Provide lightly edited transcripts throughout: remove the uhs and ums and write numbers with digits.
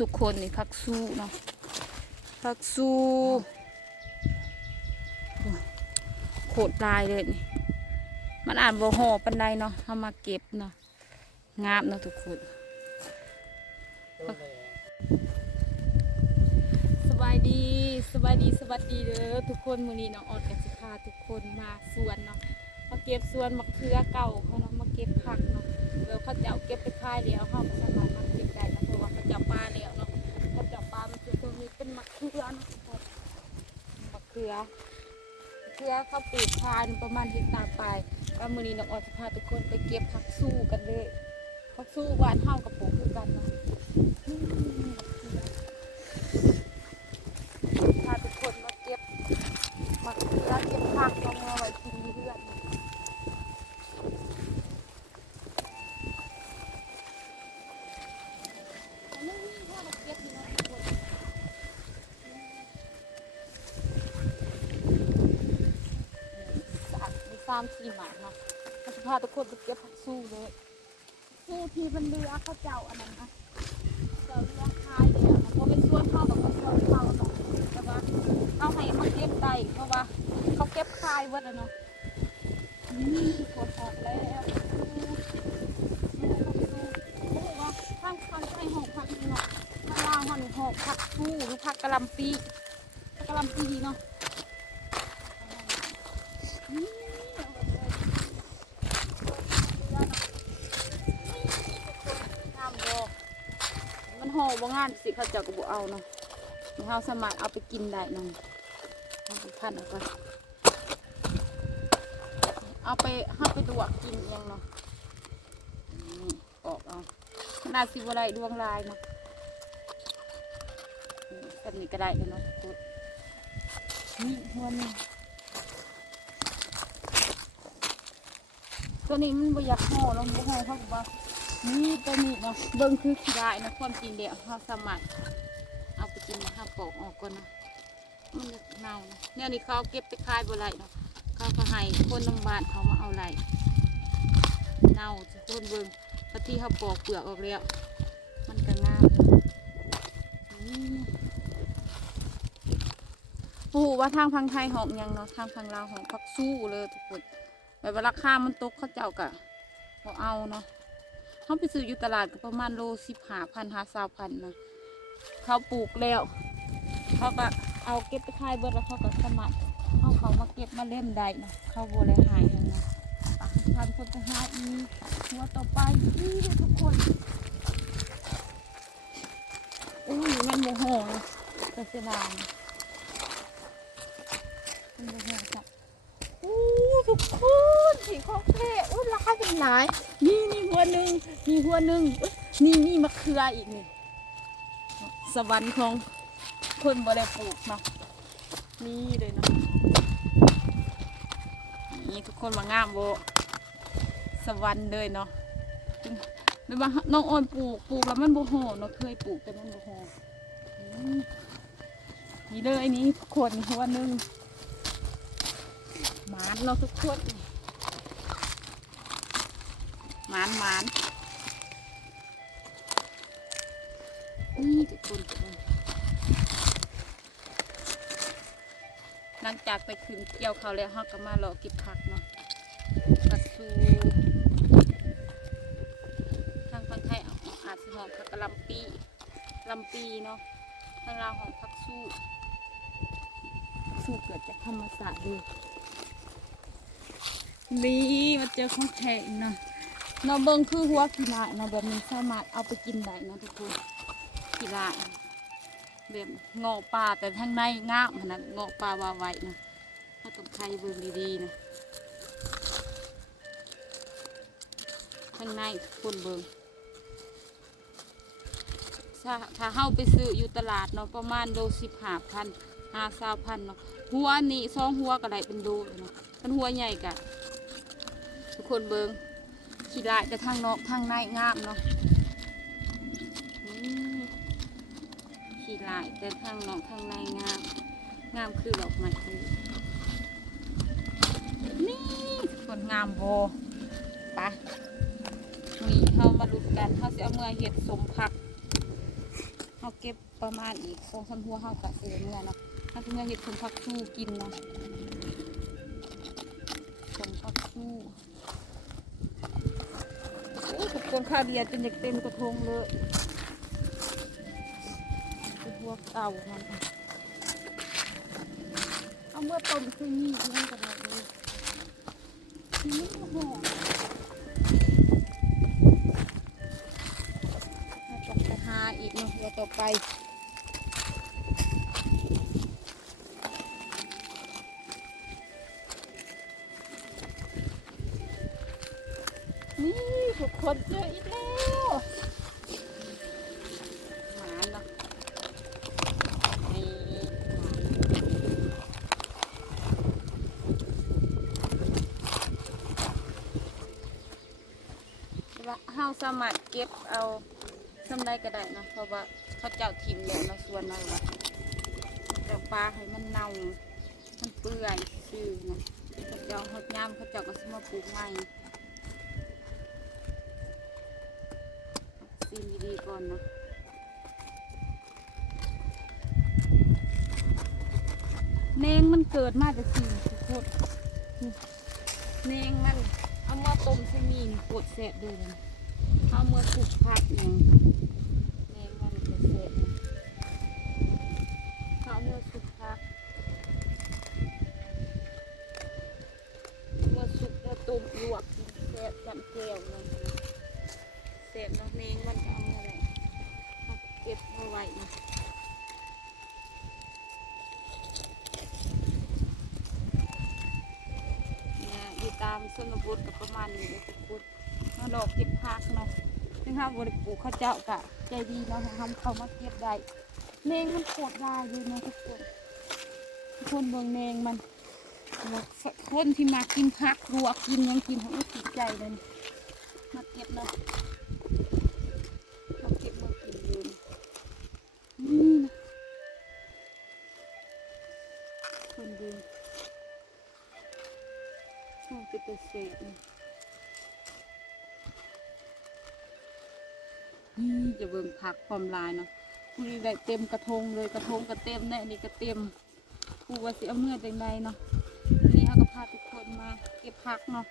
ทุกคนนี่ผักสู้เนาะผักสู้โคตรลายเลยนี่มันอ่านบ่ห่อปันใดเนาะเอามาเก็บเนาะงามเนาะทุกคนสบายดีสวัสดีเด้อทุกคนมื้อนี้น้องออดกับสิพาทุกคนมาสวนเนาะมาเก็บสวนมะเขือเก่าเขาเนาะมาเก็บผักเนาะเดี๋ยวเขาจะเอาเก็บไปขายเดี๋ยวเขาสามารถมาเก็บได้นะเพราะว่าเขาจะปลาแล้วเนาะเขาจะปลามันคือตรงนี้เป็นมะเขือเนาะมะเขือเขาปลูกพายประมาณเฮกตาร์ไปแล้วมื้อนี้น้องออดจะพาทุกคนไปเก็บผักสู้กันเลยผักสู้หวานเฮากับปลูกคือกันเนาะพาทุกคนมาเก็บมะเขือเก็บผักเอามาไว้กินเพื่อน3-4 หมาเนาะจะพาทุกคนไปเก็บผักสู้เลยสู้ที่มันเรือเขาเจ้าอันนั้นนะเจ้าเรือคายเลยอ่ะเพราะเป็นส่วนเข้ากับส่วนเข้าเนาะแต่ว่าเอาให้มาเก็บได้เพราะว่าเขาเก็บคายไว้แล้วเนาะนี่กดออกแล้วว่าข้างคันใส่หอกผักเนาะข้างล่างหันหอกผักสู้หรือผักกะหล่ำปีเนาะมันห่อบางงานสิเขาเจ้าก็บอกเอาเนาะเราสามารถเอาไปกินได้เนาะพันเอาไปดวกกินเองเนาะออกเอาขนาดสิบอะไรดวงลายเนาะแบบนี้ก็ได้เนาะนี่หัวนึงตัวนี้มันไม่อยากห่อแล้วมันห่อเขาบอกว่านี่ตัวนี้เนาะเบิ้งคือได้นะความจริงเดี๋ยวเขาสามารถเอาไปกินนะเขาปอกออกก่อนนะมันจะเน่าเนี่ยนี่เขาเก็บไปขายบ่ไรเนาะเขาก็ให้คนน้ำบานเขามาเอาไรเน่าจะต้นเบิ้งพอที่เขาปอกเปลือกออกแล้วมันก็งามโอ้โหว่าทางพังไทยหอมยังเนาะทางพังลาวหอมพักสู้เลยทุกคนแบบราคามันตกเขาเจ้ากะเอาเนาะเขาไปซื้ออยู่ตลาดก็ประมาณโล15,000-20,000นะเขาปลูกแล้วเขาก็เอาเก็บไปขายเบิดแล้วเขาก็สมัครเขามาเก็บมาเล่มได้นะเขาโบเลยหายนะทำคนจะหายอีหัวต่อไปนี่ทุกคนอุ้ยมันโมโหแต่เสียดายมันโมโหจับทุกคนสีข้าวแค่ร้ายเป็นหลายนี่หัวหนึ่งนี่มะเขืออีกนี่สวรรค์ของคนบ่ได้ปลูกเนาะนี่เลยเนาะนี่ทุกคนมางามโบสวรรค์เลยเนาะหรือว่าน้องอ่อนปลูกแล้วมันโบโหเนาะเคยปลูกแต่มันโบโหนี่เลยนี่ทุกคนหัวหนึ่งหมานเราทุกคนหมานนี่ทุกคนหลังจากไปคืนเกี่ยวเขาแล้วเขาก็มารอเก็บผักเนาะผักซูทางไทยอาจจะหอมผักกะหล่ำปีเนาะทางลาวหอมผักซูเกิดจากธรรมศาสตร์ดีนี่มาเจอของแข็งเนาะเราเบิ้งคือหัวกีฬาเนาะแบบนี้สามารถเอาไปกินได้เนาะทุกคนกีฬาแบบงอปลาแต่ข้างในงามขนาดงอปลาวาไว้นะถ้าต้องใช้เบิ้งดีๆนะข้างในคนเบิ้งถ้าเข้าไปซื้ออยู่ตลาดเนาะประมาณโล15,000-20,000เนาะหัวนี่2 หัวก็ได้เป็นโลเนาะเป็นหัวใหญ่กะทุกคนเบิ้งขี้ลายแต่ทางนอกทางในงามเนาะขี้ลายแต่ทางนอกทางในงามคือดอกไม้นี่ทุกคนงามโบปะนี่เขามาดูกันเขาจะเอาเมื่อเห็ดสมผัก เขาเก็บประมาณอีก2-3หัวเขากะเสียเมื่อเนาะถ้าคุณยังเห็ดผลผักชูกินเนาะผลผักชูโอ้ทุกคนข้าวเดียจนอยากเต็มกระทงเลยเป็นหัวเก่ามันเอาเมื่อต้มคือนี่ที่กระดาษเลยนี่หอมต้องไปหาอีกเนาะเดี๋ยวต่อไปนี่ทุกคนเจออีกแล้วหมาเนาะนี่ว่าเฮาสามารถเก็บเอาทำได้ก็ได้นะเพราะว่าเขาเจ้าถิ่มแล้วมาส่วนเราแต่ปลาให้มันเน่ามันเปื่อยซื่อนะเขาเจ้าหดย่ำเขาเจ้าก็สมาปลูกใหม่ซีนดีๆก่อนนะแมงมันเกิดมาจากสิ่งทุกคนแมงมันเอามาต้มใส่มีนปวดแสบเลยนะเอามาสุกผัดอย่างแมงมันปวดแสบเอามาสุกผัดมาสุกมาต้มลวกแสบจำแก้วเลยแสบน้องแมงมันจะเอาอะไรเอาเก็บเอาไว้นะอยู่ตามชนบทกับประมาณนี้เลยทุกคนมาดอกเก็บผักเนาะซึ่งถ้าบริปลูกเขาเจ้ากะใจดีเนาะทำเขามาเก็บได้แมงมันโคตรได้เลยนะทุกคนทุกคนเบิ่งแมงมันคนที่มากินผักลวกกินยังกินเขาติดใจเลยมาเก็บเนาะมาเก็บมากินเลยนี่นะคนดูมันเป็นตัวเศษนี่จะเบิ่งผักความลายเนาะผู้ดีได้เต็มกระทงเลยกระทงก็เต็มเนี่ยนี่ก็เต็มผู้ว่าสิเอาเมื่อจังใดเนาะนี่เขาก็พาทุกคนมาเก็บผักเนาะ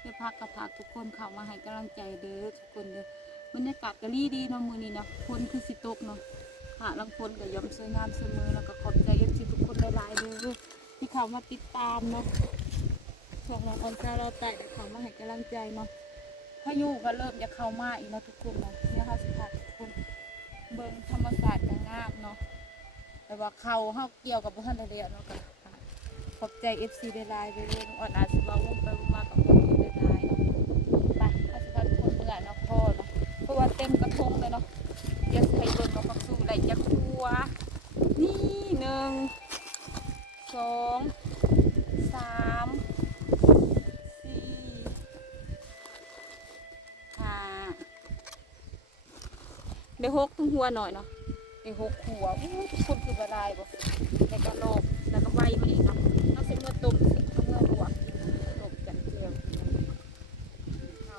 เก็บผักกับผักทุกคนเข้ามาให้กำลังใจเด้อทุกคนเด้อบรรยากาศก็ดีเนาะมื้อนี้เนาะคนคือสิตกเนาะหาลังคนก็ย่อมสวยงามเสมอแล้วก็ขอบใจที่ทุกคนหลายๆเด้อที่เข้ามาติดตามเนาะช่วงน้องออนซาเราแต่เขามาให้กำลังใจเนาะพายุก็เริ่มจะเข้ามาอีกแล้วทุกคนเนาะเนี่ยค่ะสิพาทุกคนเบิ่งธรรมศาสตร์งามเนาะแต่ว่าเขาเกี่ยวกับท่านเดียวเนาะกันขอบใจ FC ได้หลายเลยอ่อนอาจจะมาวงไปวงมากับคนอื่นได้หลายเนาะไปอาจจะพาทุกคนเมื่อยเนาะพ่อเนาะเพราะว่าเต็มกระทงเลยเนาะเดี๋ยวใส่เบิ่งมาฟักสู้ได้จักตัวนี่1 2 3 ได้6ทั้งหัวหน่อยเนาะได้6หัวทุกคนคือบลายบ่ในกระโหลกแล้วก็ไวมาอีกเนาะเอาเส้นมาต้มเอาเมื่อลวกต้มจันเจียวเอา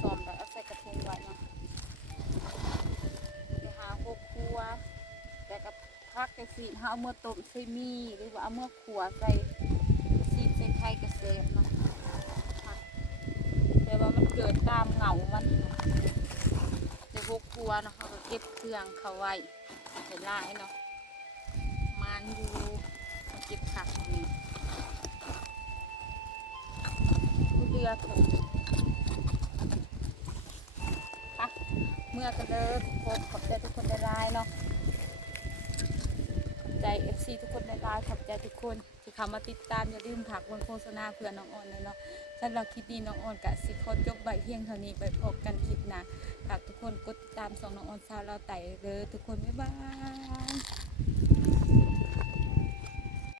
ซ้อมแล้วเอาใส่กระทงไว้เนาะไปหา6หัวแต่กับพักจังซี่เอาเมื่อต้มใส่มีหรือว่าเอาเมื่อขัวใส่ซีนใส่ไข่กระเทียมเนาะแต่ว่ามันเกิดตามเหงามันจะพกครัวเนาะเขาก็เก็บเครื่องเขาไว้เห็นลายเนาะมันอยู่เก็บผักนี่เรือถูกปะเมื่อกันเลยทุกคนขอบใจทุกคนได้ลายเนาะขอบใจ FC ทุกคนได้ลายขอบใจทุกคนที่เข้ามาติดตามอย่าลืมผักบนโฆษณาเพื่อน้องอ่อนเลยเนาะสำหรับคลิปนี้น้องอ่อนกะสิขอจบใบเพียงเท่านี้ไปพบกันคลิปหน้าฝากทุกคนกดติดตามส่องน้องอ่อนสาวเราไต่เลยทุกคนบ๊ายบาย